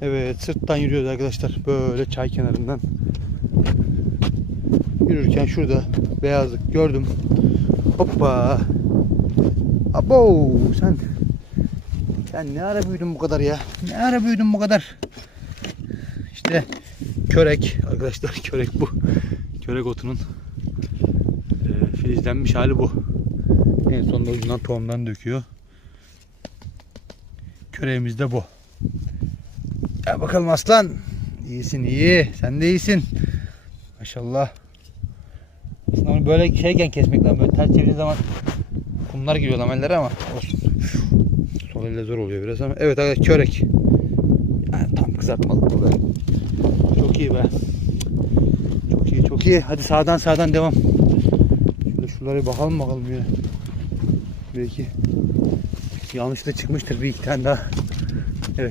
Evet sırttan yürüyoruz arkadaşlar. Böyle çay kenarından. Yürürken şurada beyazlık gördüm. Hoppa. Abo sen sen ne ara büyüdün bu kadar ya? Ne ara büyüdün bu kadar? İşte körek arkadaşlar körek bu. Körek otunun e, filizlenmiş hali bu. En sonunda ucundan tohumdan döküyor. Köreğimiz de bu. Gel bakalım aslan. İyisin iyi. Sen de iyisin. Maşallah. Aslında onu böyle şeyken kesmek lazım. Böyle ters çevirdiğin zaman kumlar giriyor lamellere ama olsun. Sol elle zor oluyor biraz ama. Evet arkadaşlar körek. Yani tam kızartmalık bu. Çok iyi be. Çok iyi çok iyi. Hadi sağdan sağdan devam. Şöyle şuralara bakalım bakalım ya. Belki yanlışlıkla çıkmıştır bir iki tane daha.